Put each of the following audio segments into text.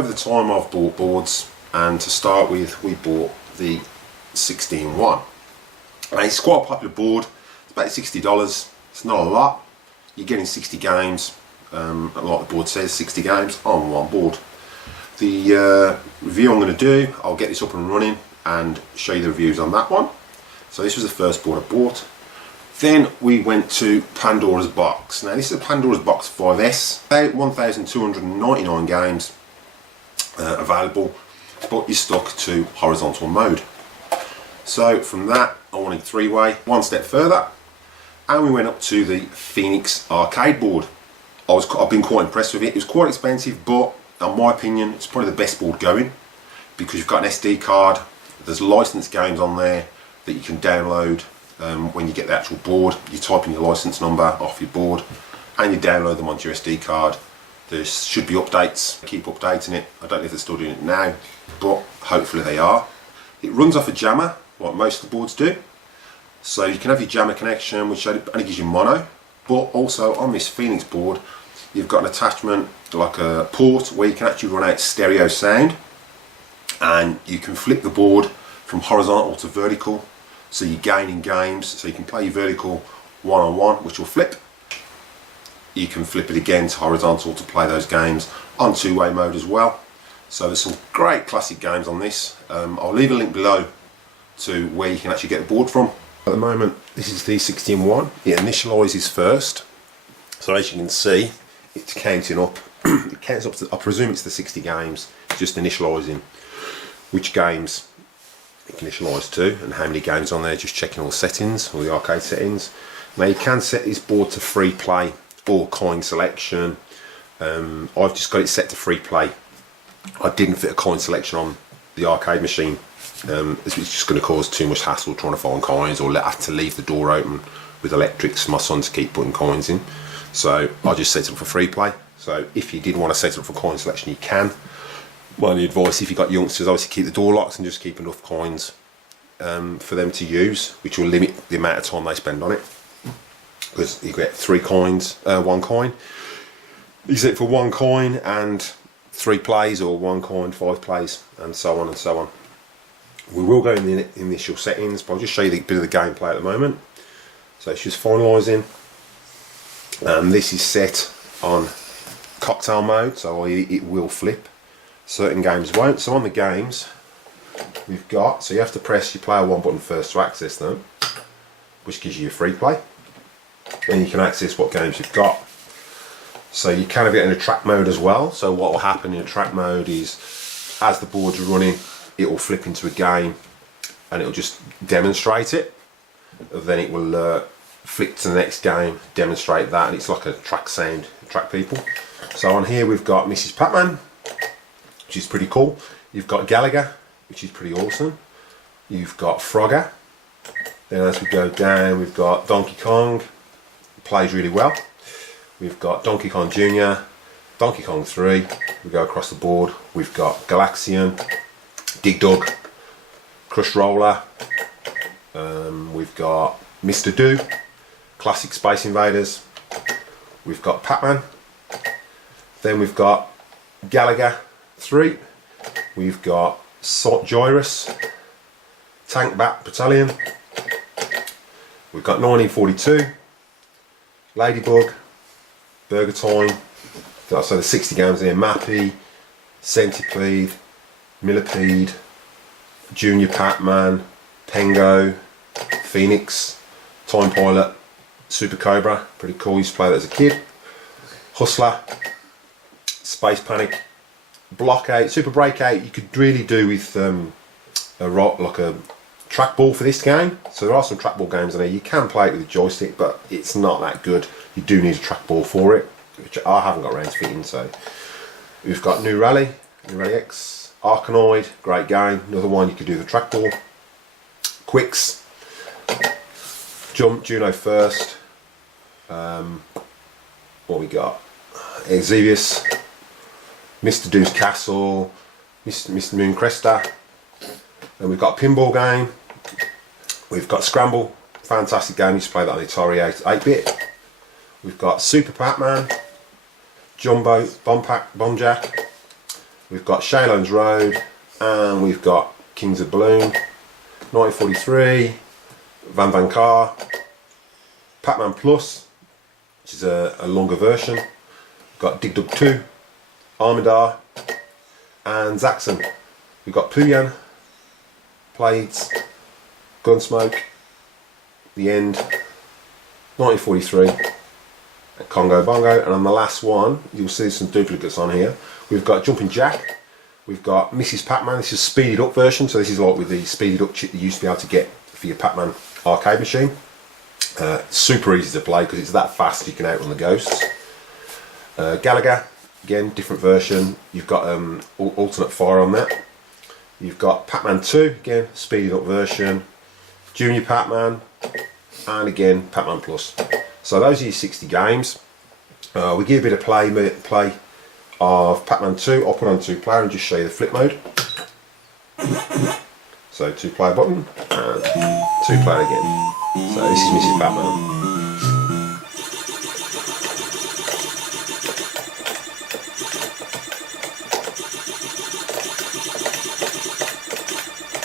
Over the time I've bought boards, and to start with we bought the 16-1. And it's quite a popular board. It's about $60. It's not a lot. You're getting 60 games, like the board says, 60 games on one board. The review I'm going to do, I'll get this up and running and show you the reviews on that one. So this was the first board I bought. Then we went to Pandora's box. Now this is a Pandora's box 5S. About 1,299 games available, but you're stuck to horizontal mode. So from that I wanted three-way, one step further, and we went up to the PHEONIX Arcade board. I've been quite impressed with it. It was quite expensive, but in my opinion it's probably the best board going, because you've got an SD card, there's licensed games on there that you can download. When you get the actual board, you type in your license number off your board and you download them onto your SD card. There should be updates, keep updating it. I don't know if they're still doing it now, but hopefully they are. It runs off a Jamma, like most of the boards do. So you can have your Jamma connection, which only gives you mono, but also on this PHEONIX board, you've got an attachment, like a port, where you can actually run out stereo sound, and you can flip the board from horizontal to vertical, so you're gaining games. So you can play your vertical one-on-one, which will flip. You can flip it again to horizontal to play those games on two-way mode as well. So there's some great classic games on this. I'll leave a link below to where you can actually get the board from. At the moment, this is the 16-1. It initialises first. So as you can see, it's counting up. It counts up to, I presume it's the 60 games, it's just initialising which games it can initialise to and how many games on there, just checking all the settings, all the arcade settings. Now you can set this board to free play or coin selection. I've just got it set to free play. I didn't fit a coin selection on the arcade machine. It's just going to cause too much hassle trying to find coins, or have to leave the door open with electrics for my son to keep putting coins in. So I just set it up for free play. So if you did want to set it up for coin selection, you can. My only advice, if you've got youngsters, obviously keep the door locked and just keep enough coins for them to use, which will limit the amount of time they spend on it. Because you get 3 coins, 1 coin. You set it for 1 coin and 3 plays, or 1 coin, 5 plays, and so on and so on. We will go in the initial settings, but I'll just show you a bit of the gameplay at the moment. So it's just finalising. This is set on cocktail mode, so it will flip. Certain games won't. So on the games we've got, so you have to press your player 1 button first to access them, which gives you a free play. Then you can access what games you've got. So you kind of get in a track mode as well. So what will happen in a track mode is, as the board's running, it will flip into a game and it will just demonstrate it. Then it will flick to the next game, demonstrate that, and it's like a track sound, track people. So on here we've got Mrs. Pac-Man, which is pretty cool. You've got Gallagher, which is pretty awesome. You've got Frogger. Then as we go down, we've got Donkey Kong, plays really well. We've got Donkey Kong Jr., Donkey Kong 3. We go across the board. We've got Galaxian, Dig Dug, Crush Roller. We've got Mr. Do, classic Space Invaders. We've got Pac-Man. Then we've got Gallagher 3. We've got JaguarSd, Tank Bat Battalion. We've got 1942, Ladybug, Burger Time. So there's 60 games here. Mappy, Centipede, Millipede, Junior Pac-Man, Pengo, PHEONIX, Time Pilot, Super Cobra, pretty cool, used to play that as a kid. Hustler, Space Panic, Block-8, Super Breakout. You could really do with like a trackball for this game. So there are some trackball games in there. You can play it with a joystick, but it's not that good. You do need a trackball for it, which I haven't got around to fitting. So we've got New Rally X, Arkanoid, great game. Another one you could do the trackball. Quicks, Jump, Juno First. What we got? Enthusiast, Mr. Do's Castle, Mr. Moon Cresta. Then we've got a pinball game. We've got Scramble, fantastic game. You used to play that on the AtariAge 8-bit. We've got Super Pac-Man, Jumbo, Bomb Jack, We've got Shaylone's Road, and we've got Kings of Balloon, 1943, Van Van Car, Pac-Man Plus, which is a longer version. We've got Dig Dug 2, Armidar, and Zaxxon. We've got Puyan, Blades, Gunsmoke, The End, 1943, and Congo Bongo. And on the last one, you'll see some duplicates on here. We've got Jumping Jack, we've got Mrs. Pac-Man. This is a speeded up version, so this is like with the speeded up chip you used to be able to get for your Pac-Man arcade machine. Super easy to play because it's that fast you can outrun the ghosts. Galaga, again, different version. You've got alternate fire on that. You've got Pac-Man 2, again, speeded up version. Junior Pac-Man, and again, Pac-Man Plus. So those are your 60 games. We give a bit of play of Pac-Man 2. I'll put on 2-player and just show you the flip mode. So 2-player button, and 2-player again. So this is Mrs. Pac-Man.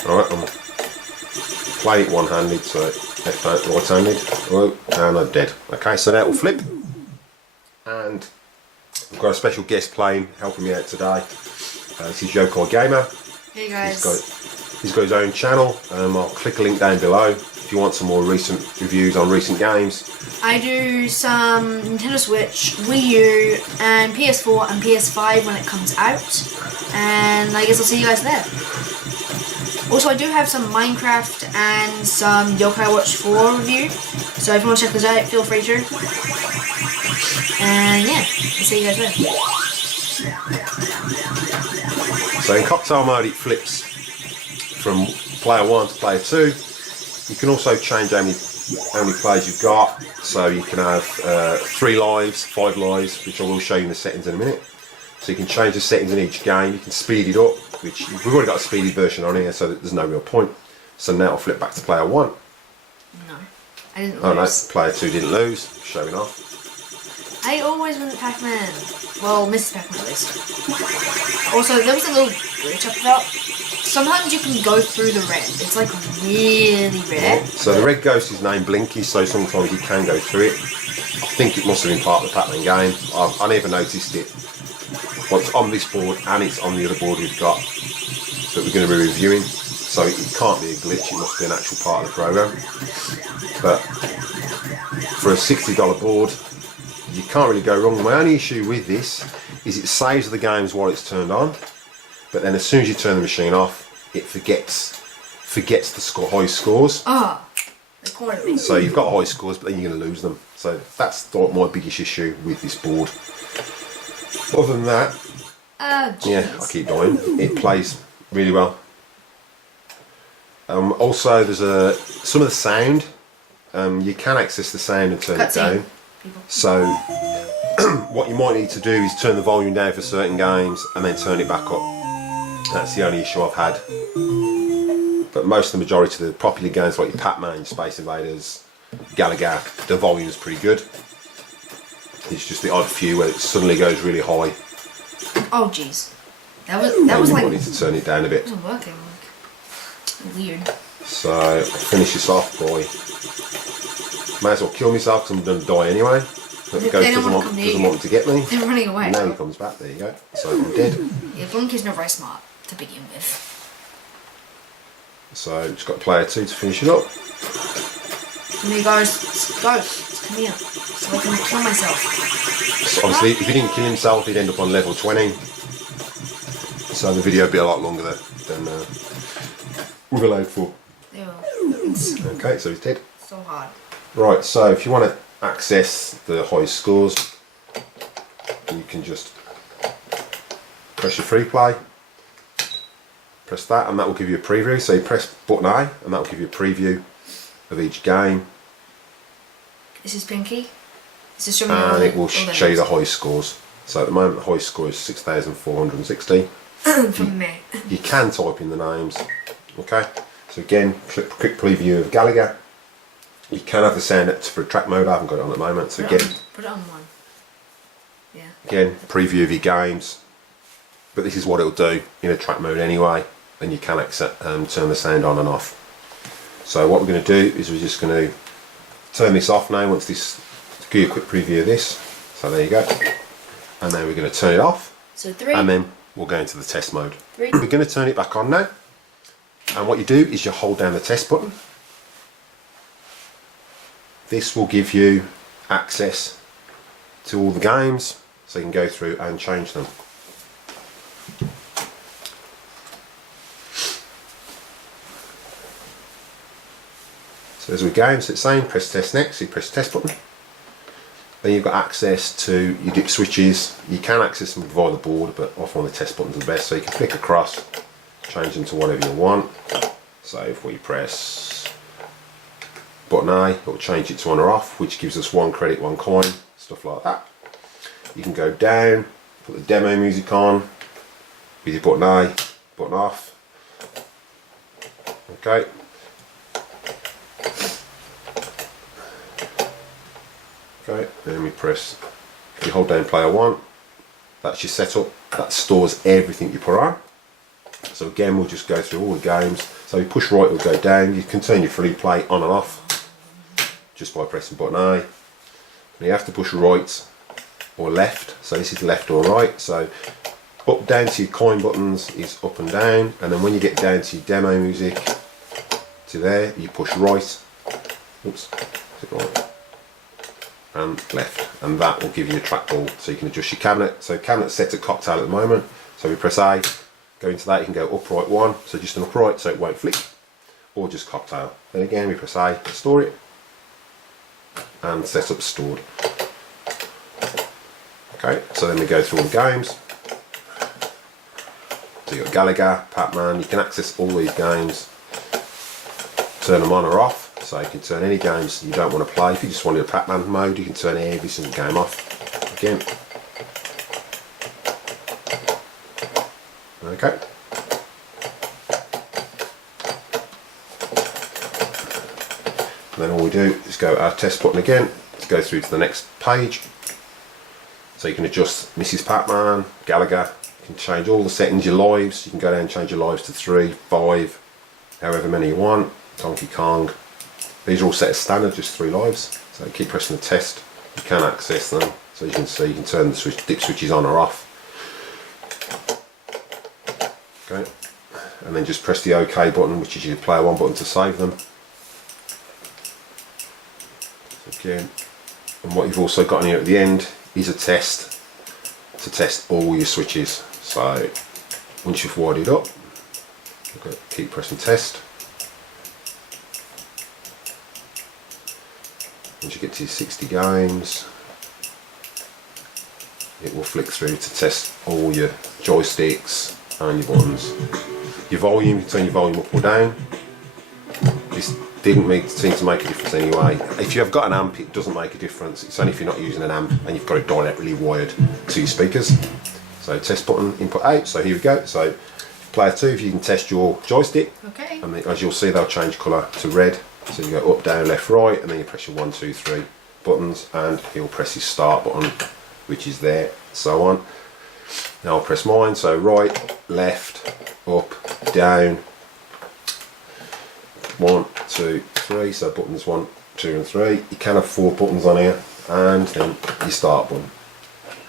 Alright, I'm play it one-handed, so left-handed, right-handed. Oh, and I'm dead. Okay, so that will flip. And I've got a special guest playing, helping me out today. This is Yokai-Gamer. Hey guys. He's got his own channel. I'll click a link down below if you want some more recent reviews on recent games. I do some Nintendo Switch, Wii U, and PS4 and PS5 when it comes out. And I guess I'll see you guys there. Also, I do have some Minecraft and some Yokai Watch 4 review. So if you want to check those out, feel free to. And yeah, I'll see you guys there. So in cocktail mode it flips from player 1 to player 2. You can also change how many players you've got. So you can have 3 lives, 5 lives, which I will show you in the settings in a minute. So you can change the settings in each game. You can speed it up, which we've already got a speedy version on here, so there's no real point. So now I'll flip back to player 1. No, I didn't lose. Oh no, player 2 didn't lose, showing off. I always win the Pac-Man. Well, Mrs. Pac-Man at least. Also, there was a little glitch I felt. Sometimes you can go through the red. It's like really red. So the red ghost is named Blinky, so sometimes you can go through it. I think it must have been part of the Pac-Man game. I never noticed it. Well, it's on this board and it's on the other board we've got that we're going to be reviewing. So it can't be a glitch, it must be an actual part of the program. But for a $60 board, you can't really go wrong. My only issue with this is it saves the games while it's turned on, but then as soon as you turn the machine off, it forgets the high scores. So you've got high scores, but then you're going to lose them. So that's my biggest issue with this board. Other than that, yeah, I keep going. It plays really well. Also, there's some of the sound. You can access the sound and turn it down. So what you might need to do is turn the volume down for certain games and then turn it back up. That's the only issue I've had. But most of the majority of the popular games like your Pac-Man, your Space Invaders, Galaga, the volume's pretty good. It's just the odd few where it suddenly goes really high. Oh jeez, that was like. You might need to turn it down a bit. It wasn't working. Weird. So I'll finish this off by. May as well kill myself because I'm going to die anyway. But the ghost doesn't want to get me. They're running away. Now he comes back. There you go. So I'm dead. Yeah, Blinky's not very smart to begin with. So just got player 2 to finish it up. Come here, ghosts. Ghosts, come here. So I can kill myself. So obviously, if he didn't kill himself, he'd end up on level 20. So the video would be a lot longer than we've allowed for. Ew. Okay, so he's dead. So hard. Right, so if you want to access the high scores, you can just press your free play. Press that, and that will give you a preview. So you press button A, and that will give you a preview of each game. This is Pinky. This is showing and it will show you the high scores. So at the moment the high score is 6,460. From me. You can type in the names. Okay. So again, quick preview of Galaga. You can have the sound for track mode. I haven't got it on at the moment. So again, put it on 1. Yeah. Again, preview of your games. but this is what it'll do in a track mode anyway, and you can turn the sound on and off. So what we're going to do is we're just going to turn this off now, once this, to give you a quick preview of this. So there you go. And then we're going to turn it off. So 3. And then we'll go into the test mode. 3. We're going to turn it back on now. And what you do is you hold down the test button. This will give you access to all the games, so you can go through and change them. So as we go, so it's saying press test next, so you press the test button. Then you've got access to your dip switches. You can access them via the board, but often the test buttons are the best, so you can flick across, change them to whatever you want. So if we press button A, it will change it to on or off, which gives us 1 credit, 1 coin, stuff like that. You can go down, put the demo music on with your button A, button off. Okay. Okay, then we press, if you hold down player 1, that's your setup, that stores everything you put on. So again, we'll just go through all the games. So you push right, it'll go down. You can turn your free play on and off just by pressing button A. And you have to push right or left, so this is left or right. So up down to your coin buttons is up and down, and then when you get down to your demo music to there, you push right, oops, right, and left, and that will give you a trackball, so you can adjust your cabinet. So cabinet's set to cocktail at the moment, so we press A, go into that, you can go upright 1, so just an upright so it won't flick, or just cocktail. Then again we press A, store it, and setup stored. Okay, so then we go through all the games. So you've got Gallagher, Pac-Man, you can access all these games, turn them on or off, so you can turn any games you don't want to play. If you just wanted a Pac-Man mode, you can turn every single game off. Again. Okay. And then all we do is go our test button again to go through to the next page. So you can adjust Mrs. Pac-Man, Gallagher, you can change all the settings, your lives, you can go down and change your lives to 3, 5, however many you want, Donkey Kong. These are all set as standard, just 3 lives. So keep pressing the test, you can access them. So as you can see, you can turn the dip switches on or off. Okay, and then just press the OK button, which is your player 1 button, to save them. So again, and what you've also got in here at the end is a test to test all your switches. So once you've wired it up, okay, keep pressing test. Once you get to your 60 games, it will flick through to test all your joysticks and your buttons. Your volume, you can turn your volume up or down. This didn't seem to make a difference anyway. If you have got an amp, it doesn't make a difference. It's only if you're not using an amp and you've got it directly wired to your speakers. So test button, input out. So here we go. So player 2, if you can test your joystick, okay. And as you'll see, they'll change colour to red. So you go up, down, left, right, and then you press your 1, 2, 3 buttons, and he'll press his start button, which is there, so on. Now I'll press mine, so right, left, up, down, 1, 2, 3, so buttons 1, 2 and 3. You can have 4 buttons on here, and then your start button.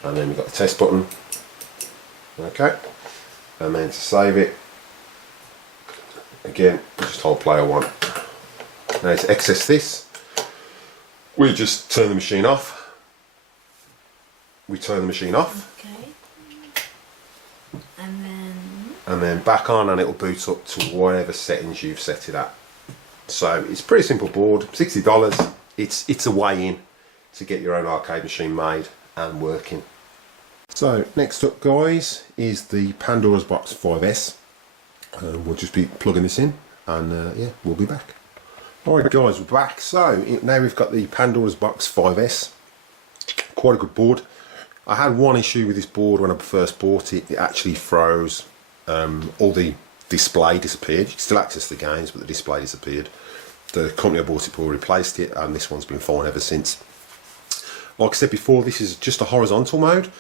And then we've got the test button, okay, and then to save it, again, just hold player 1. Now to access this, we just turn the machine off. We turn the machine off. Okay. And then back on, and it will boot up to whatever settings you've set it at. So it's a pretty simple board, $60. It's a way in to get your own arcade machine made and working. So next up, guys, is the Pandora's Box 5S. We'll just be plugging this in, and yeah, we'll be back. Alright guys, we're back. So now we've got the Pandora's Box 5S. Quite a good board. I had one issue with this board when I first bought it. It actually froze. All the display disappeared. You can still access the games, but the display disappeared. The company I bought it for replaced it, and this one's been fine ever since. Like I said before, this is just a horizontal mode.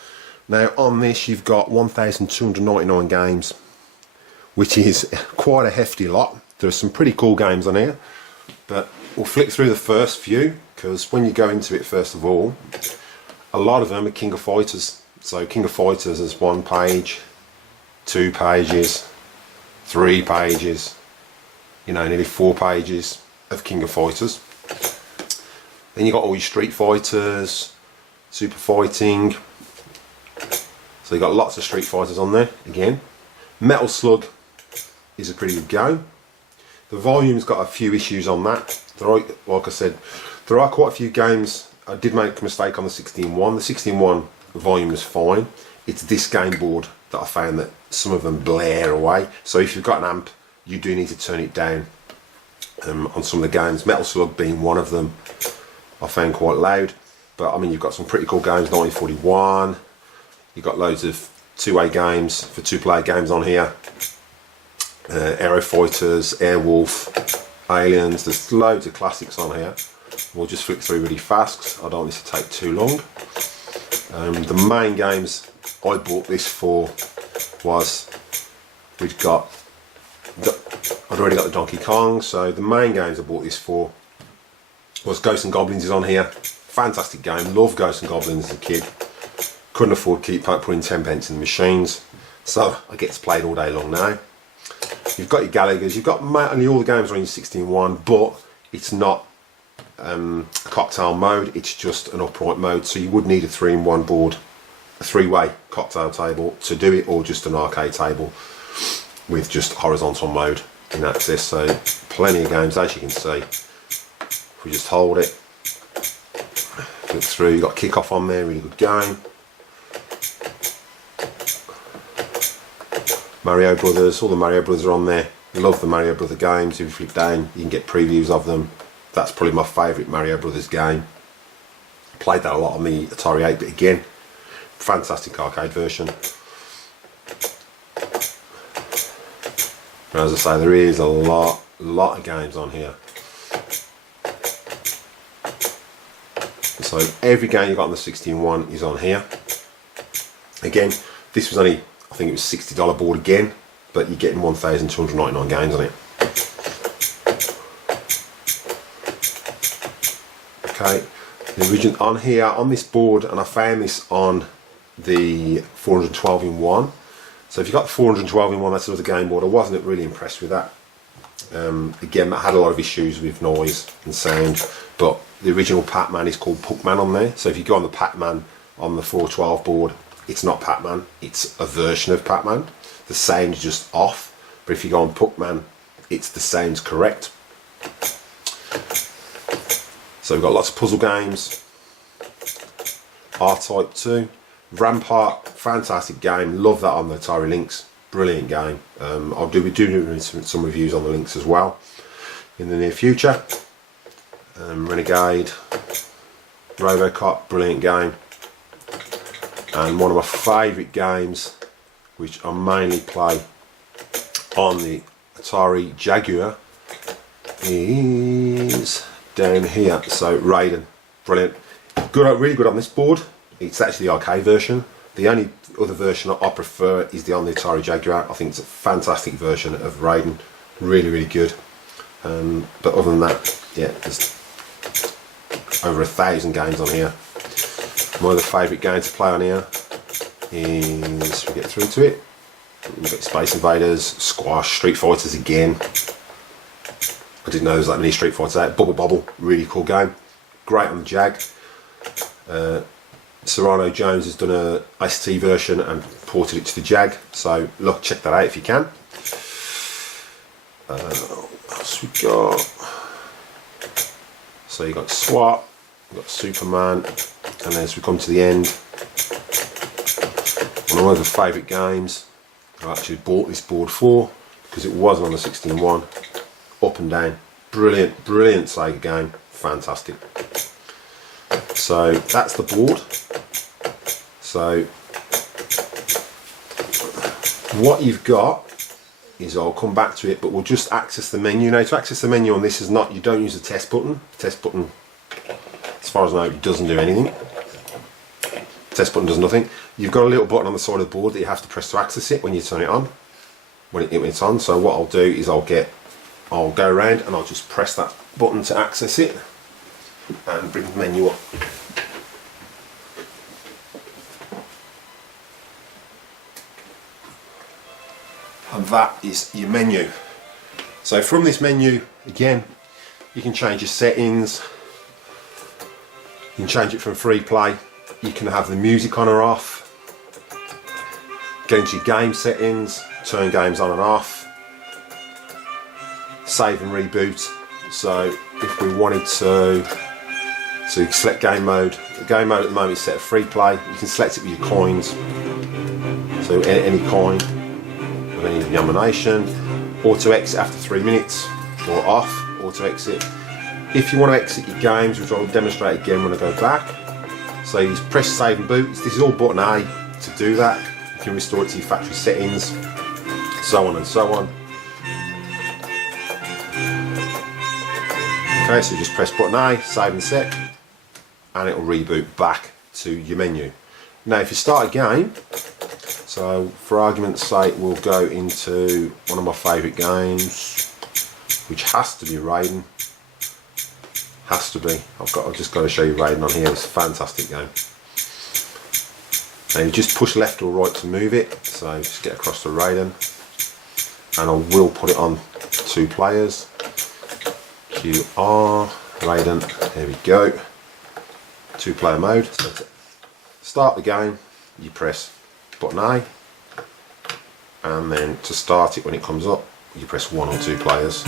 Now on this you've got 1,299 games, which is quite a hefty lot. There's some pretty cool games on here, but we'll flick through the first few, because when you go into it, first of all, a lot of them are King of Fighters. So King of Fighters is 1 page, 2 pages, 3 pages, you know, nearly 4 pages of King of Fighters. Then you got all your Street Fighters, Super Fighting. So you got lots of Street Fighters on there again. Metal Slug is a pretty good game. The volume's got a few issues on that. There are, like I said, there are quite a few games. I did make a mistake on the 16.1. The 16.1 volume is fine. It's this game board that I found that some of them blare away. So if you've got an amp, you do need to turn it down on some of the games. Metal Slug being one of them, I found quite loud. But I mean, you've got some pretty cool games. 1941. You've got loads of two-way games for two-player games on here. Aero Fighters, Airwolf, Aliens. There's loads of classics on here. We'll just flick through really fast because I don't want this to take too long. The main games I bought this for was, I'd already got the Donkey Kong, so the main games I bought this for was Ghosts and Goblins is on here. Fantastic game, loved Ghosts and Goblins as a kid. Couldn't afford to keep putting 10 pence in the machines, so I get to play it all day long now. You've got your Gallagher's, you've got mainly all the games are on your 16.1, but it's not a cocktail mode, it's just an upright mode, so you would need a 3-in-1 board, a 3-way cocktail table to do it, or just an arcade table with just horizontal mode in access. So plenty of games, as you can see. If we just hold it, flip through, you've got Kick Off on there, really good game. Mario Brothers, all the Mario Brothers are on there. Love the Mario Brother games. If you flip down, you can get previews of them. That's probably my favourite Mario Brothers game. Played that a lot on the Atari 8-bit again. Fantastic arcade version. And as I say, there is a lot of games on here. So every game you got on the 16.1 is on here. Again, this was only, I think it was $60 board again, but you're getting 1,299 games on it. Okay, the original on here on this board, and I found this on the 412-in-1. So if you got the 412-in-1, that's another game board. I wasn't really impressed with that. Again, that had a lot of issues with noise and sound, but the original Pac-Man is called Puckman on there. So if you go on the Pac-Man on the 412 board, it's not Pac-Man, it's a version of Pac-Man. The sound's just off, but if you go on Puckman, it's the sound's correct. So we've got lots of puzzle games. R-Type 2. Rampart, fantastic game. Love that on the Atari Lynx. Brilliant game. I'll be doing some reviews on the Lynx as well in the near future. Renegade, Robocop, brilliant game. And one of my favourite games, which I mainly play on the Atari Jaguar, is down here. So Raiden, brilliant. Good, really good on this board. It's actually the arcade version. The only other version I prefer is the on the Atari Jaguar. I think it's a fantastic version of Raiden. Really, really good. But other than that, yeah, there's over 1,000 games on here. My other favourite game to play on here is, we get through to it, we've got Space Invaders, Squash, Street Fighters again. I didn't know there was that many Street Fighters out. Bubble Bobble, really cool game. Great on the Jag. Serrano Jones has done a ST version and ported it to the Jag, so look, check that out if you can. What else we got? So you got SWAT, you've got Superman, and as we come to the end, one of my other favourite games I actually bought this board for, because it wasn't on the 16.1, Up and Down. Brilliant, brilliant Sega game, fantastic. So that's the board. So what you've got is, I'll come back to it, but we'll just access the menu. Now, to access the menu on this is not, you don't use the test button. The test button, as far as I know, it doesn't do anything. Test button does nothing. You've got a little button on the side of the board that you have to press to access it when you turn it on. When it's on. So what I'll do is I'll go around and I'll just press that button to access it and bring the menu up. And that is your menu. So from this menu, again, you can change your settings. You can change it from free play. You can have the music on or off. Get into your game settings, turn games on and off. Save and reboot. So if we wanted to select game mode. The game mode at the moment is set to free play. You can select it with your coins. So any coin of any denomination. Auto exit after 3 minutes, or off, auto exit. If you want to exit your games, which I'll demonstrate again when I go back. So you press save and boot. This is all button A to do that. You can restore it to your factory settings, so on and so on. Okay, so you just press button A, save and set, and it will reboot back to your menu. Now if you start a game, so for argument's sake we'll go into one of my favourite games, which has to be Raiden. Has to be. I've just got to show you Raiden on here. It's a fantastic game. Now you just push left or right to move it. So just get across to Raiden, and I will put it on 2 players. QR Raiden. There we go. 2-player mode. So to start the game, you press button A, and then to start it when it comes up, you press 1 or 2 players.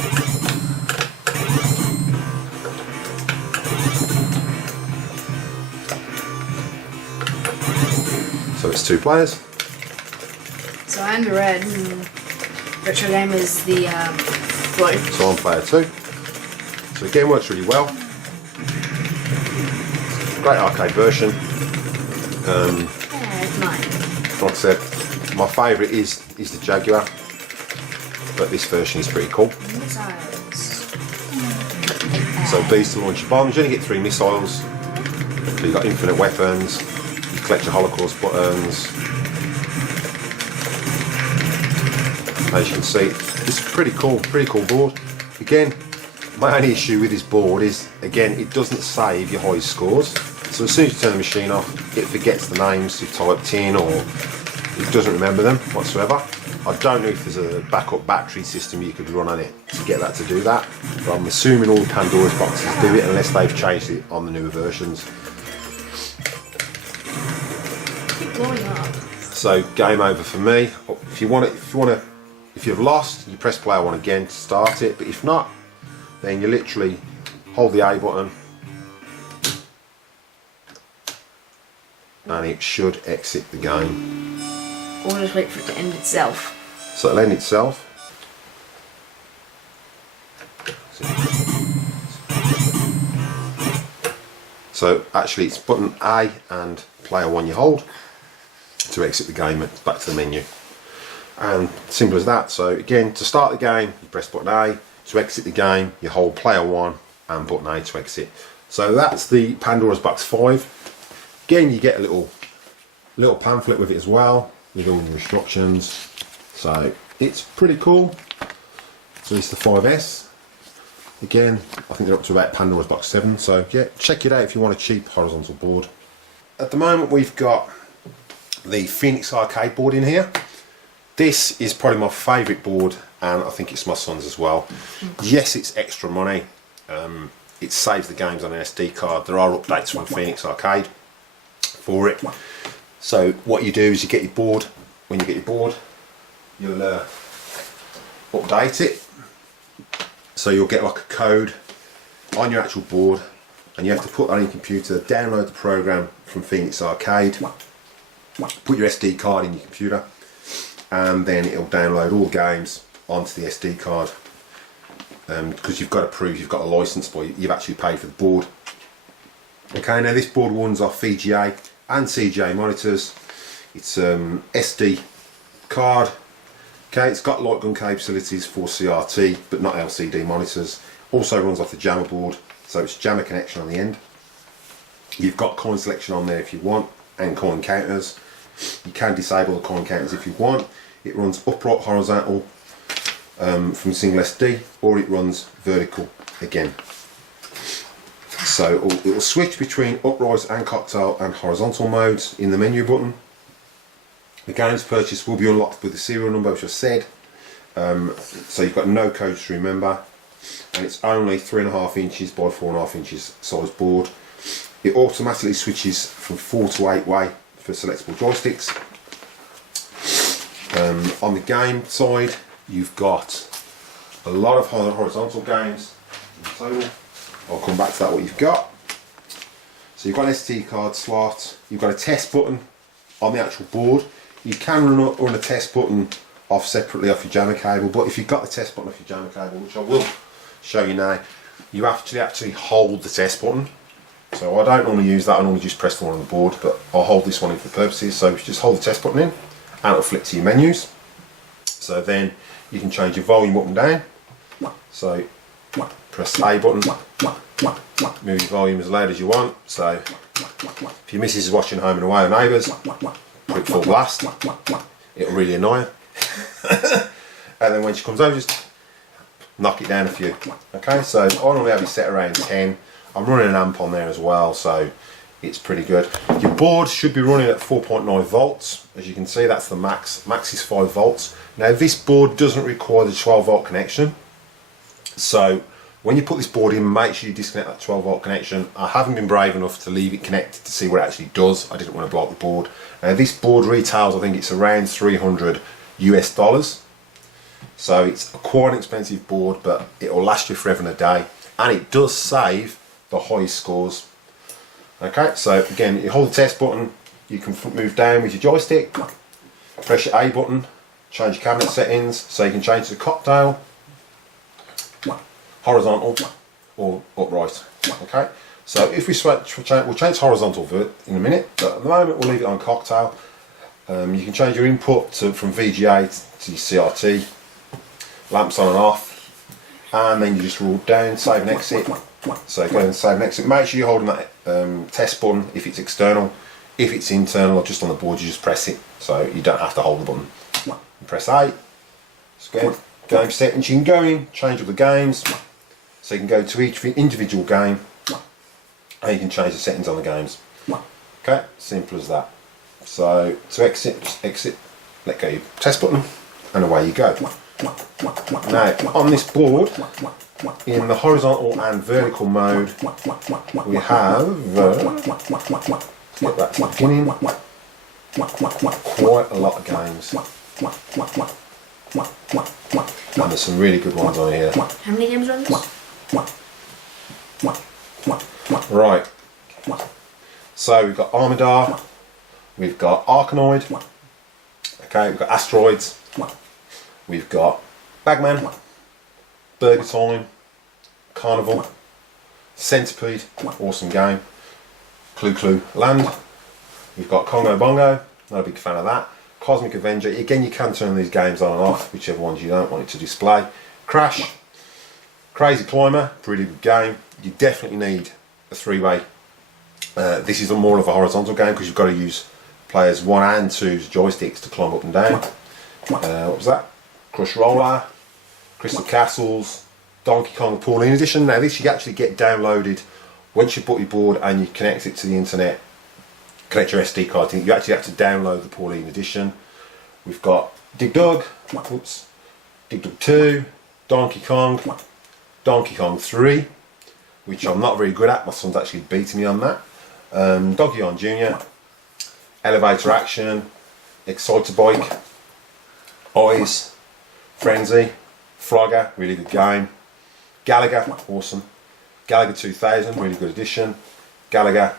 So it's 2 players. So I'm the red, and Retro Game is the blue. So I'm player 2. So the game works really well. Great arcade version. Yeah, it's mine. Like I said, my favourite is the Jaguar, but this version is pretty cool. Missiles. So B's to launch your bombs. You only get 3 missiles. So you've got infinite weapons. You collect your Holocaust buttons. As you can see, it's pretty cool board. Again, my only issue with this board is, again, it doesn't save your highest scores. So as soon as you turn the machine off, it forgets the names you've typed in, or it doesn't remember them whatsoever. I don't know if there's a backup battery system you could run on it to get that to do that, but I'm assuming all the Pandora's boxes do it unless they've changed it on the newer versions. Keep blowing up. So game over for me. If you've lost, you press player 1 again to start it, but if not, then you literally hold the A button and it should exit the game. Or just wait for it to end itself. So it'll end itself. So actually it's button A and player 1 you hold to exit the game back to the menu. And simple as that. So again, to start the game, you press button A. To exit the game, you hold player 1 and button A to exit. So that's the Pandora's Box 5. Again, you get a little pamphlet with it as well, with all the instructions. So it's pretty cool. So it's the 5S. Again, I think they're up to about Pandora's Box 7. So yeah, check it out if you want a cheap horizontal board. At the moment, we've got the PHEONIX Arcade board in here. This is probably my favourite board, and I think it's my son's as well. Yes, it's extra money. It saves the games on an SD card. There are updates from PHEONIX Arcade for it. So what you do is you get your board. When you get your board, you'll update it. So you'll get like a code on your actual board, and you have to put that on your computer, download the program from PHEONIX Arcade, put your SD card in your computer, and then it'll download all the games onto the SD card, because you've got to prove you've got a license, but you've actually paid for the board. Okay, now this board runs off VGA and CGA monitors. It's SD card. Okay, it's got light gun capabilities for CRT, but not LCD monitors. Also runs off the Jamma board, so it's Jamma connection on the end. You've got coin selection on there if you want. and coin counters. You can disable the coin counters if you want. It runs upright horizontal from single SD, or it runs vertical again. So it will switch between upright and cocktail and horizontal modes in the menu button. The games purchased will be unlocked with the serial number, which I said. So you've got no codes to remember, and it's only 3.5 inches by 4.5 inches size board. It automatically switches from 4 to 8 way for selectable joysticks. On the game side, you've got a lot of horizontal games in total. I'll come back to that, what you've got. So you've got an SD card slot, you've got a test button on the actual board. You can run a test button off separately off your Jamma cable, but if you've got the test button off your Jamma cable, which I will show you now, you actually hold the test button. So I don't normally use that, I normally just press the one on the board, but I'll hold this one in for purposes. So you just hold the test button in, and it'll flick to your menus. So then you can change your volume up and down. So press the A button, move your volume as loud as you want. So if your missus is watching Home and Away or Neighbours, put it full blast. It'll really annoy her. And then when she comes over, just knock it down a few. Okay, so I normally have it set around 10. I'm running an amp on there as well, so it's pretty good. Your board should be running at 4.9 volts. As you can see, that's the max. Max is 5 volts. Now this board doesn't require the 12 volt connection. So when you put this board in, make sure you disconnect that 12 volt connection. I haven't been brave enough to leave it connected to see what it actually does. I didn't want to block the board. Now this board retails, I think it's around $300 US. So it's quite an expensive board, but it will last you forever and a day. And it does save the highest scores. Okay, so again, you hold the test button, you can move down with your joystick, press your A button, change your cabinet settings, so you can change the cocktail, horizontal or upright. Okay, so if we switch, we'll change horizontal in a minute, but at the moment we'll leave it on cocktail. You can change your input from VGA to CRT, lamps on and off, and then you just roll down, save and exit. So go and save and exit. Make sure you're holding that test button if it's external. If it's internal or just on the board, you just press it, so you don't have to hold the button. Press A. Just go game settings. You can go in, change all the games, so you can go to each individual game, and you can change the settings on the games. Okay, simple as that. So to exit, just exit, let go your test button, and away you go. Now on this board, in the horizontal and vertical mode, we have, let's get back to the beginning, quite a lot of games. And there's some really good ones on here. How many games are on this? Right. So we've got Armadar, we've got Arkanoid, okay, we've got Asteroids, we've got Bagman, Burger Time, Carnival, Centipede, awesome game, Clue Land, we've got Congo Bongo, not a big fan of that, Cosmic Avenger, again you can turn these games on and off, whichever ones you don't want it to display, Crash, Crazy Climber, pretty good game, you definitely need a 3-way. This is more of a horizontal game because you've got to use players 1 and 2's joysticks to climb up and down. What was that? Crush Roller, Crystal Castles, Donkey Kong Pauline Edition. Now this you actually get downloaded once you put your board and you connect it to the internet, connect your SD card, you actually have to download the Pauline Edition. We've got Dig Dug, Dig Dug 2, Donkey Kong 3, which I'm not very good at, my son's actually beating me on that. Donkey Kong Jr., Elevator Action, Exciter Bike, Eyes, Frenzy, Frogger, really good game, Gallagher, awesome, Gallagher 2000, really good edition, Gallagher,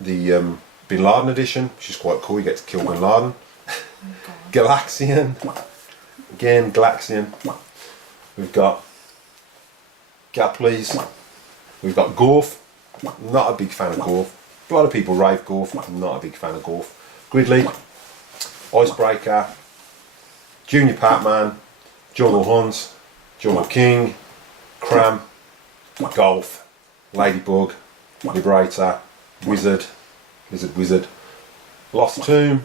the Bin Laden edition, which is quite cool, you get to kill Bin Laden, Galaxian, again Galaxian, we've got Gaplies, we've got Gorf, not a big fan of Gorf, a lot of people rave Gorf, I'm not a big fan of Gorf, Gridley, Icebreaker, Junior Pac-Man, Jungle Hunt, Jungle King, Cram, Golf, Ladybug, Liberator, Wizard, Lost Tomb,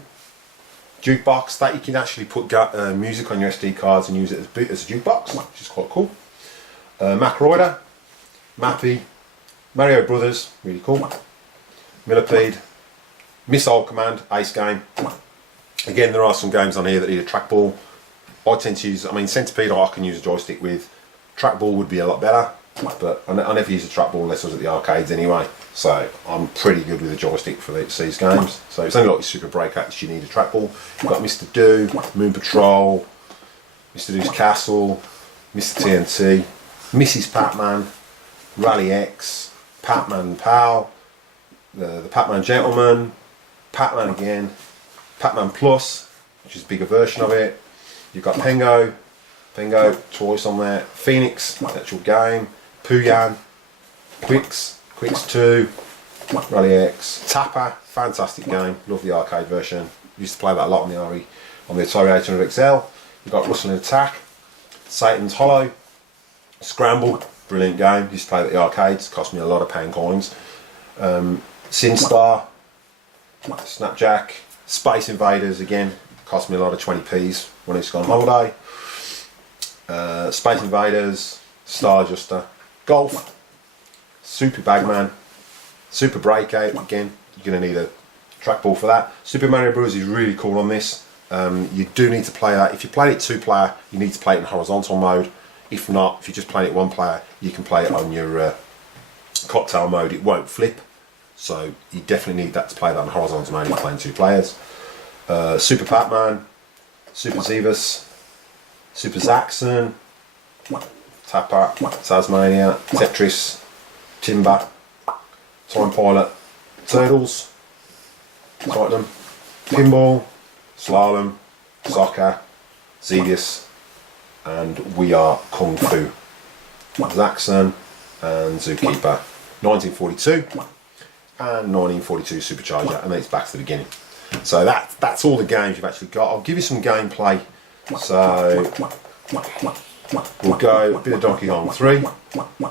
Jukebox, that you can actually put music on your SD cards and use it as a jukebox, which is quite cool. Macroider, Mappy, Mario Brothers, really cool. Millipede, Missile Command, Ace Game. Again, there are some games on here that need a trackball. I tend to use, I mean, Centipede I can use a joystick with. Trackball would be a lot better, but I never use a trackball unless I was at the arcades anyway. So I'm pretty good with a joystick for these games. So it's only like Super Breakouts you need a trackball. You've got Mr. Do, Moon Patrol, Mr. Do's Castle, Mr. TNT, Mrs. Pac-Man, Rally X, Pac-Man Pal, the Pac-Man Gentleman, Pac-Man again, Pac-Man Plus, which is a bigger version of it. You've got Pengo choice on there, Phoenix, actual game, Pooyan, Quicks 2, Rally X, Tapper, fantastic game, love the arcade version. Used to play that a lot on the Atari 800 XL. You've got Rustling Attack, Satan's Hollow, Scramble, brilliant game, used to play at the arcades, cost me a lot of pound coins. SingStar, Snapjack, Space Invaders again, cost me a lot of 20p's when I used to go on holiday. Space Invaders, Star Adjuster, Golf, Super Bagman, Super Breakout, again, you're going to need a trackball for that. Super Mario Bros. Is really cool on this. You do need to play that. If you play it 2-player, you need to play it in horizontal mode. If not, if you're just playing it 1-player, you can play it on your cocktail mode. It won't flip. So you definitely need that to play that on horizontal mode if you're playing 2 players. Super Pac-Man, Super Zevus, Super Zaxxon, Tapper, Tasmania, Tetris, Timber, Time Pilot, Turtles, Tottenham, Pinball, Slalom, Soccer, Zedius, and We Are Kung Fu, Zaxxon and Zookeeper, 1942 and 1942 Supercharger, and then it's back to the beginning. So that's all the games you've actually got. I'll give you some gameplay. So we'll go a bit of Donkey Kong 3, and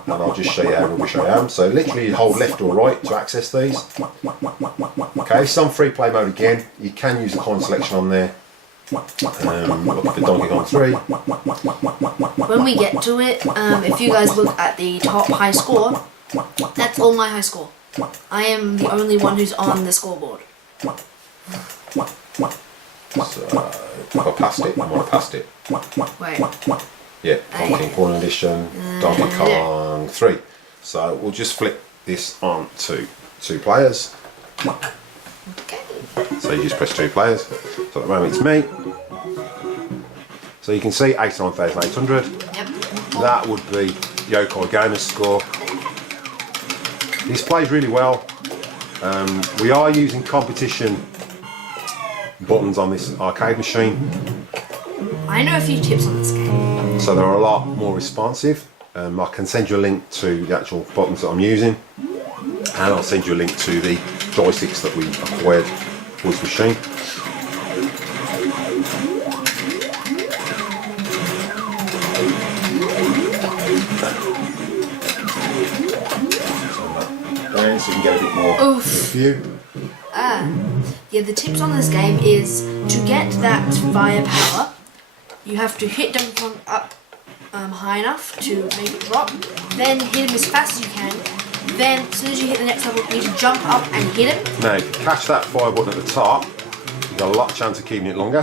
I'll just show you how rubbish I am. So literally you hold left or right to access these. Okay, some free play mode again. You can use the coin selection on there. Look at the Donkey Kong 3. When we get to it, if you guys look at the top high score, that's all my high score. I am the only one who's on the scoreboard. So, have I passed it? I might have passed it. Wait. Yeah, Donkey Kong Edition, Donkey Kong 3. So we'll just flip this on to 2 players. Okay. So you just press 2 players. So at the moment it's me. So you can see 89,800. Yep. That would be Yokai-Gamer's score. This plays really well. We are using competition buttons on this arcade machine. I know a few tips on this game. So they're a lot more responsive. I can send you a link to the actual buttons that I'm using, and I'll send you a link to the joysticks that we acquired for this machine. So you can get a bit more view. Yeah, the tips on this game is to get that firepower, you have to hit Donkey Kong up high enough to make it drop, then hit him as fast as you can, then as soon as you hit the next level you need to jump up and hit him. Now, if you catch that fire button at the top, you've got a lot of chance of keeping it longer,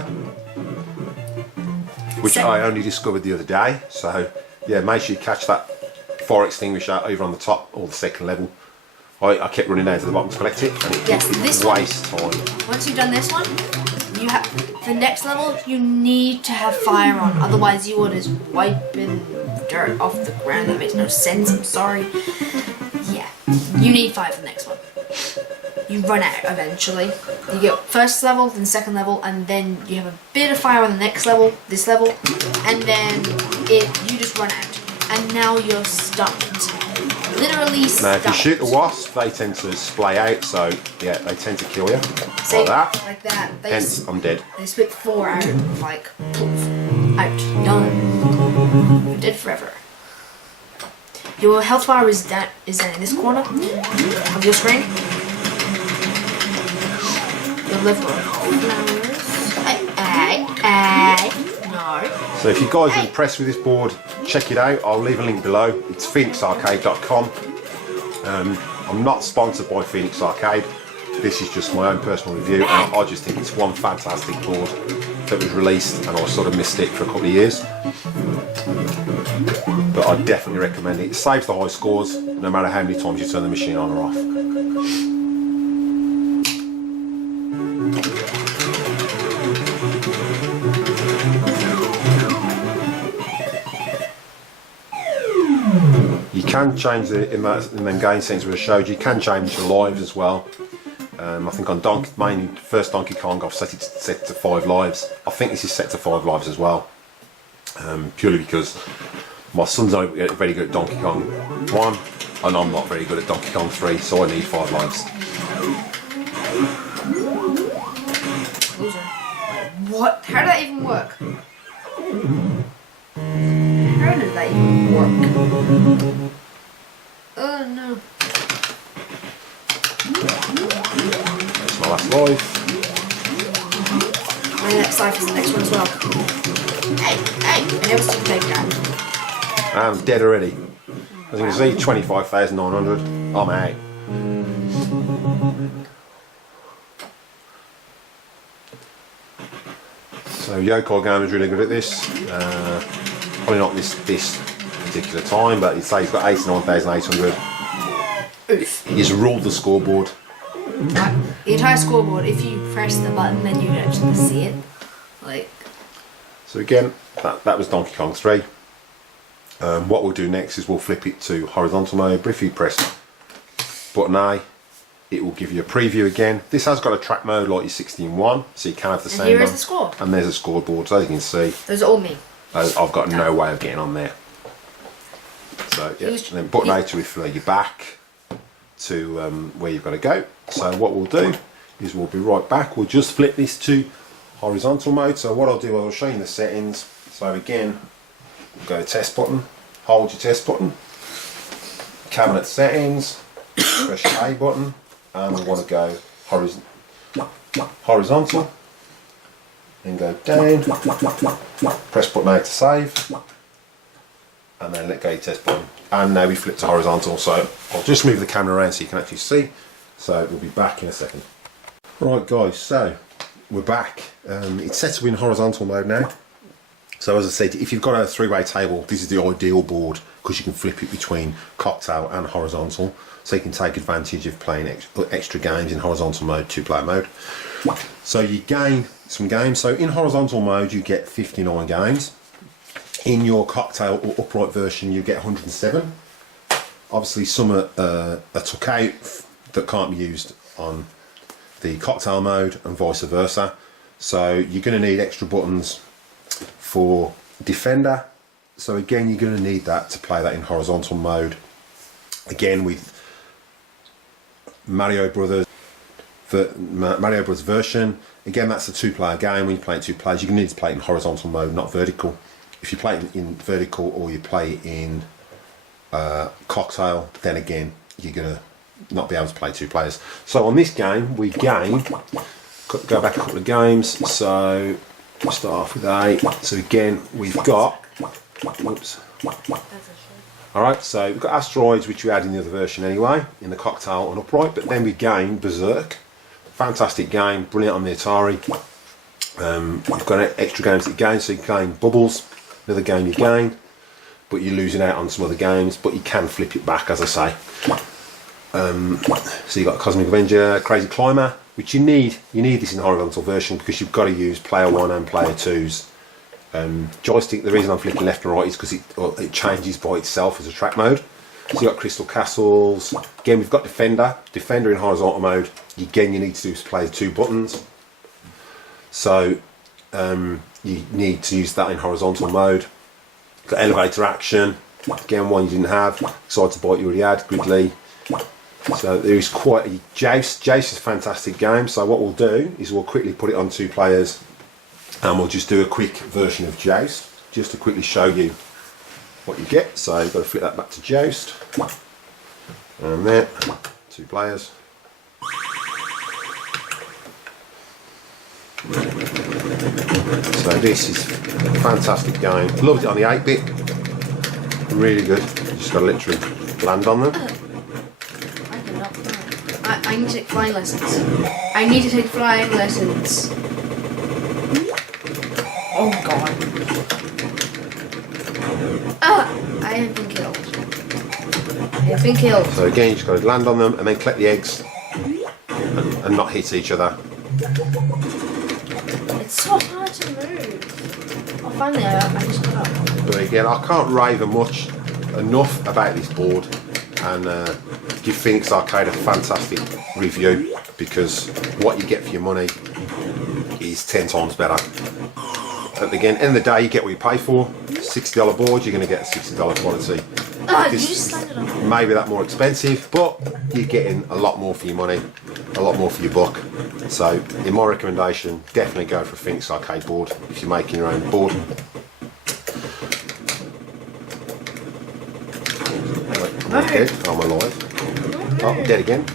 which I only discovered the other day. So yeah, make sure you catch that fire extinguisher over on the top or the second level. I kept running down to the bottom to collect it, and it wastes time. Once you've done this one, you have the next level. You need to have fire on, otherwise you are just wiping dirt off the ground. That makes no sense. I'm sorry. Yeah, you need fire for the next one. You run out eventually. You get first level, then second level, and then you have a bit of fire on the next level, this level, and then you just run out, and now you're stumped. Literally stumped. Now, if you shoot a wasp, they tend to splay out, so yeah, they tend to kill you. See, like that. Like that. Hence, I'm dead. They spit 4 out, like, poof, out, done. You're dead forever. Your health bar is down in this corner of your screen. Your No. So if you guys are impressed with this board, check it out. I'll leave a link below. It's PHEONIXArcade.com. I'm not sponsored by PHEONIX Arcade. This is just my own personal review, and I just think it's one fantastic board that was released, and I sort of missed it for a couple of years. But I definitely recommend it. It saves the high scores, no matter how many times you turn the machine on or off. You can change in them game settings we showed you can change the lives as well. I think on mainly first Donkey Kong I've set it set to 5 lives. I think this is set to 5 lives as well, purely because my son's not very good at Donkey Kong 1 and I'm not very good at Donkey Kong 3, so I need 5 lives. What? How did that even work? How did that even work? Oh no. That's my last life. My next life is the next one as well. Hey, I never saw you take that. I'm dead already. As you can see, 25,900. I'm out. So Yokai-Gamer is really good at this. Probably not this particular time, but he'd say he's got 89,800. He's ruled the scoreboard. The entire scoreboard, if you press the button, then you can actually see it. Like. So again, that was Donkey Kong 3. What we'll do next is we'll flip it to horizontal mode. But if you press button A, it will give you a preview again. This has got a track mode like your 16.1, so you can have the same. And here is the score. And there's a scoreboard, so as you can see. Those are all me. I've got no way of getting on there. So yeah, and then button A to refer you back to where you've got to go. So what we'll do is we'll be right back. We'll just flip this to horizontal mode. So what I'll do is I'll show you the settings. So again, we'll go to test button, hold your test button, cabinet settings, press your A button, and we want to go horizontal, then go down, press button A to save, and then let go your test button. And now we flip to horizontal, so I'll just move the camera around so you can actually see. So we'll be back in a second. Right guys, so we're back. It's set to in horizontal mode now. So as I said, if you've got a 3-way table, this is the ideal board because you can flip it between cocktail and horizontal. So you can take advantage of playing extra games in horizontal mode, 2-player mode. So you gain some games. So in horizontal mode, you get 59 games. In your cocktail or upright version, you get 107. Obviously, some are took out that can't be used on the cocktail mode and vice versa. So you're going to need extra buttons for Defender. So again, you're going to need that to play that in horizontal mode. Again, with Mario Brothers version, again, that's a 2-player game. When you play it 2 players, you're going to need to play it in horizontal mode, not vertical. If you play it in vertical or you play it in cocktail, then again, you're going to not be able to play 2 players. So on this game, we gain, go back a couple of games, so we'll start off with A. So again, we've got, whoops. Alright, so we've got Asteroids, which we had in the other version anyway, in the cocktail and upright, but then we gain Berserk. Fantastic game, brilliant on the Atari. We've got extra games that you gain, so you gain Bubbles, another game you gain, but you're losing out on some other games, but you can flip it back, as I say. So you've got Cosmic Avenger, Crazy Climber, which you need this in the horizontal version because you've got to use player 1 and player 2's joystick. The reason I'm flicking left and right is because it changes by itself as a track mode. So you've got Crystal Castles. Again, we've got Defender in horizontal mode. Again, you need to play 2 buttons. So you need to use that in horizontal mode. You've got Elevator Action. Again, one you didn't have. Excited to Bite you already had. Gridley. So there is quite a Joust. Joust is a fantastic game. So what we'll do is we'll quickly put it on 2 players, and we'll just do a quick version of Joust just to quickly show you what you get. So you've got to flip that back to Joust, and there, 2 players. So this is a fantastic game. Loved it on the 8-bit. Really good. You just got to literally land on them. I cannot fly. I need to take flying lessons. I need to take flying lessons. Oh god. I have been killed. I have been killed. So again, you just got to land on them and then collect the eggs and not hit each other. It's so hard to move. Oh, finally, I just got up. But again, I can't rave enough about this board and give PHEONIX Arcade a fantastic review, because what you get for your money is 10 times better. At the end of the day, you get what you pay for. $60 board, you're going to get $60 quality. You just landed on it. Maybe that more expensive, but you're getting a lot more for your money, a lot more for your buck. So, in my recommendation, definitely go for a PHEONIX Arcade board if you're making your own board. I'm dead. I'm alive. Oh, I'm dead again.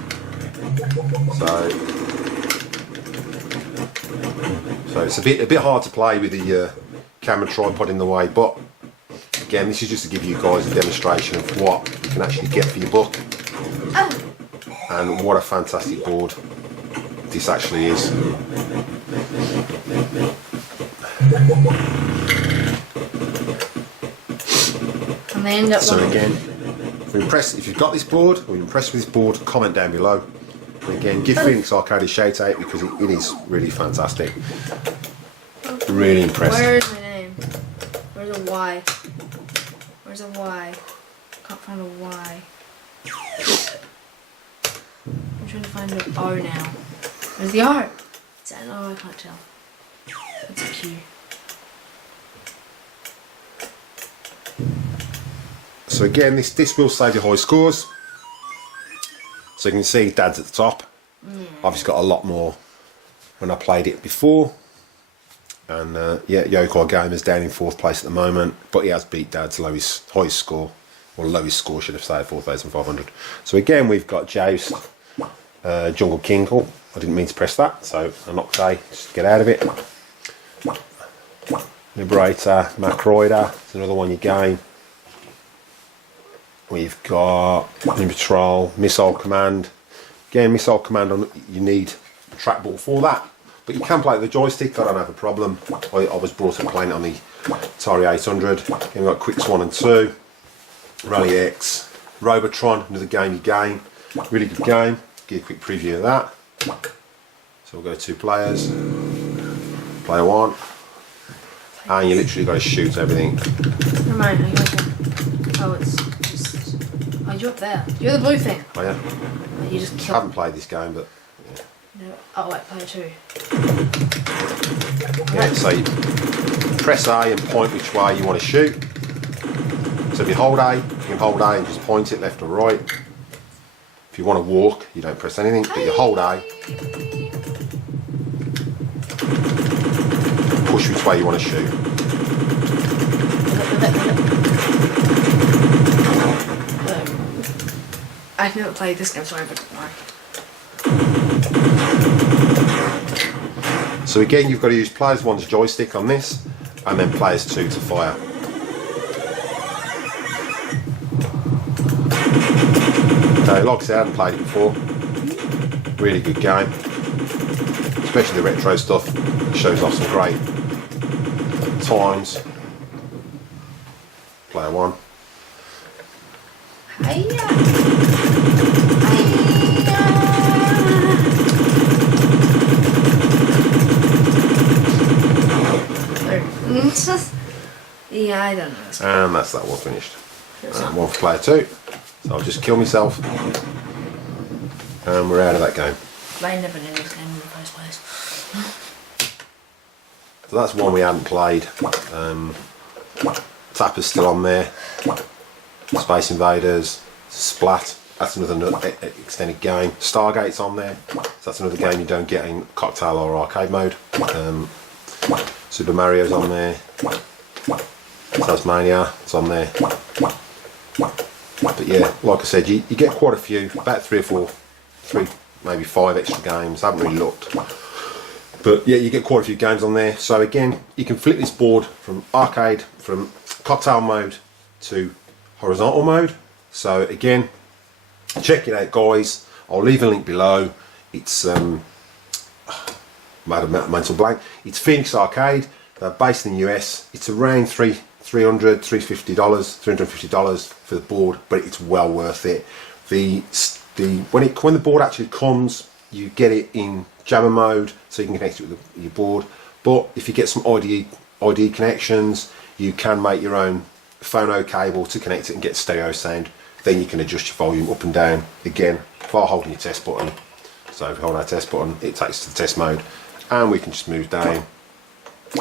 So it's a bit hard to play with the camera tripod in the way, but again, this is just to give you guys a demonstration of what you can actually get for your buck, and what a fantastic board this actually is. And they end up So again, if you've got this board or you're impressed with this board, comment down below. And again, give PHEONIX Arcade a shout out, because it is really fantastic. Really impressed. Where is my name? Where's a Y? Where's a Y? Can't find a Y. I'm trying to find an O now. Where's the O? Is that an O? I can't tell. It's a Q. So again, this will save you high scores. So you can see Dad's at the top. I've just got a lot more when I played it before. And yeah, Yokai-Gamer's down in 4th place at the moment, but he has beat Dad's highest score, or lowest score should have said, 4,500. So again, we've got Joust, Jungle King. Oh, I didn't mean to press that, so I'm not okay, just get out of it. Liberator, Macroider, it's another one you gain. We've got Ninja Patrol, Missile Command. Again, Missile Command, you need a trackball for that. But you can play with the joystick, I don't have a problem. I was brought up playing it on the Atari 800. Then we've got Quick Swan and 2, Rally X, Robotron, another game you gain. Really good game. Give you a quick preview of that. So we'll go 2 players. Player 1. And you literally got to shoot everything. Never mind, I got you. Oh, it's just... Oh, you're up there. You're the blue thing. Oh yeah? You just I killed... haven't played this game, but... No. Oh, wait, player 2. Yeah, so you press A and point which way you want to shoot. So if you hold A, you can hold A and just point it left or right. If you want to walk, you don't press anything, but you hold A. Push which way you want to shoot. I've never played this game, sorry, but why? So again, you've got to use players 1's joystick on this, and then players 2 to fire. So like I said, I haven't played it before. Really good game. Especially the retro stuff. It shows off some great times. Player 1. Yeah, I don't know. And that's that one finished. One for player 2. So I'll just kill myself. And we're out of that game. I never knew this game in the first place. So that's one we hadn't played. Tapper's still on there. Space Invaders, Splat, that's another extended game. Stargate's on there, so that's another game you don't get in cocktail or arcade mode. Super Mario's on there. Tasmania, it's on there. But yeah, like I said, you get quite a few, about 3 or 4, maybe 5 extra games. I haven't really looked. But yeah, you get quite a few games on there. So again, you can flip this board from arcade, from cocktail mode to horizontal mode. So again, check it out, guys. I'll leave a link below. It's mental blank. It's PHEONIX Arcade. They're based in the US. It's around $350 for the board, but it's well worth it. When the board actually comes, you get it in Jamma mode, so you can connect it with your board. But if you get some ID connections, you can make your own phono cable to connect it and get stereo sound. Then you can adjust your volume up and down again while holding your test button. So if you hold our test button, it takes us to the test mode, and we can just move down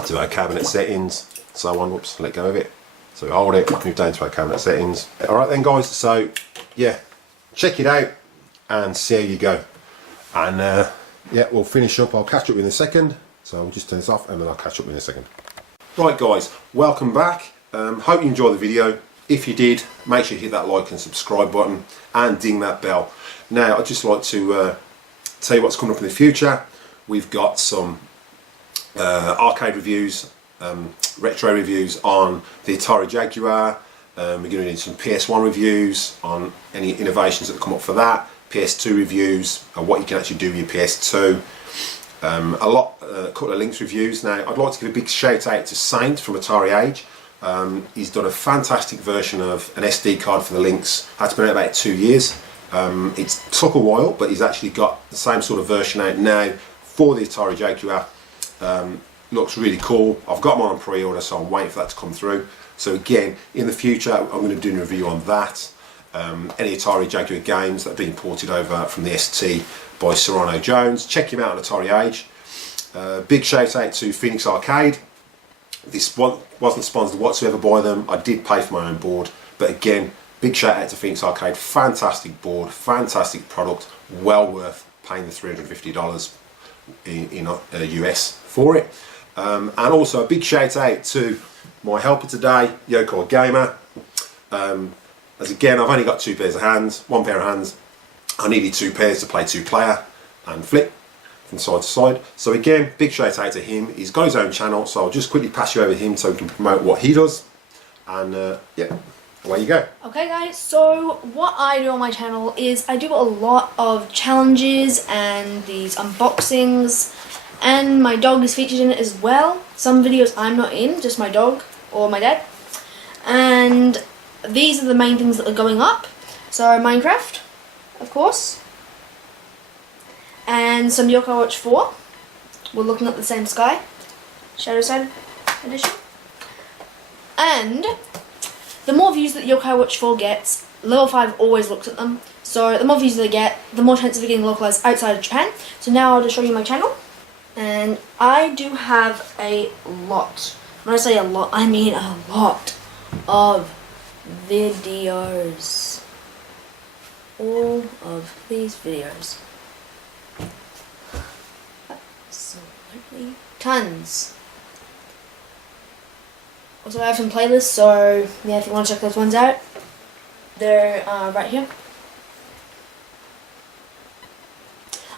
to our cabinet settings, so on. Whoops, let go of it. So we hold it, move down to our cabinet settings. Alright then, guys, so yeah, check it out and see how you go. And yeah, we'll finish up. I'll catch up in a second. So I'll just turn this off and then I'll catch up in a second. Right, guys, welcome back. Hope you enjoyed the video. If you did, make sure you hit that like and subscribe button and ding that bell. Now, I'd just like to tell you what's coming up in the future. We've got some arcade reviews, retro reviews on the Atari Jaguar. We're going to do some PS1 reviews on any innovations that come up for that. PS2 reviews and what you can actually do with your PS2. A couple of Lynx reviews. Now, I'd like to give a big shout out to Saint from AtariAge. He's done a fantastic version of an SD card for the Lynx. That's been out about 2 years. It took a while, but he's actually got the same sort of version out now for the Atari Jaguar. Looks really cool. I've got mine on pre-order, so I'm waiting for that to come through. So again, in the future, I'm going to be doing a review on that. Any Atari Jaguar games that have been ported over from the ST by Serrano Jones. Check him out on AtariAge. Big shout out to PHEONIX Arcade. This wasn't sponsored whatsoever by them. I did pay for my own board, but again, big shout out to PHEONIX Arcade. Fantastic board, fantastic product, well worth paying the $350 in US for it. And also a big shout out to my helper today, Yokai-Gamer. As again, I've only got 2 pairs of hands, 1 pair of hands. I needed 2 pairs to play 2-player and flip from side to side. So again, big shout out to him. He's got his own channel, so I'll just quickly pass you over to him so we can promote what he does. And yeah, away you go. Okay guys, so what I do on my channel is I do a lot of challenges and these unboxings, and my dog is featured in it as well. Some videos I'm not in, just my dog or my dad. And these are the main things that are going up. So Minecraft, of course, and some Yokai-Watch 4. We're looking at the same sky, Shadow Side edition. And the more views that Yokai-Watch 4 gets, level 5 always looks at them. So the more views they get, the more chance of it getting localized outside of Japan. So now I'll just show you my channel. And I do have a lot. When I say a lot, I mean a lot of videos. All of these videos. Absolutely tons. Also, I have some playlists, so yeah, if you want to check those ones out, they're right here.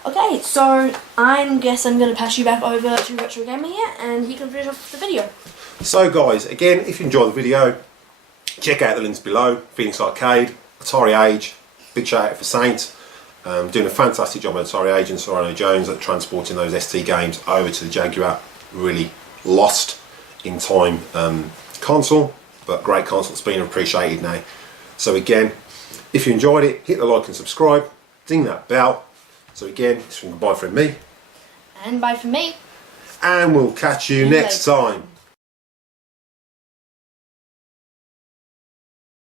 Okay, so I guess I'm going to pass you back over to Retro Gamer here, and he can finish off the video. So guys, again, if you enjoyed the video, check out the links below. PHEONIX Arcade, AtariAge, big shout out for Saint. Doing a fantastic job on AtariAge and Serrano Jones at transporting those ST games over to the Jaguar. Really lost in time console, but great console. It's been appreciated now. So again, if you enjoyed it, hit the like and subscribe, ding that bell. So again, it's from goodbye from me. And bye from me. And we'll catch you next time.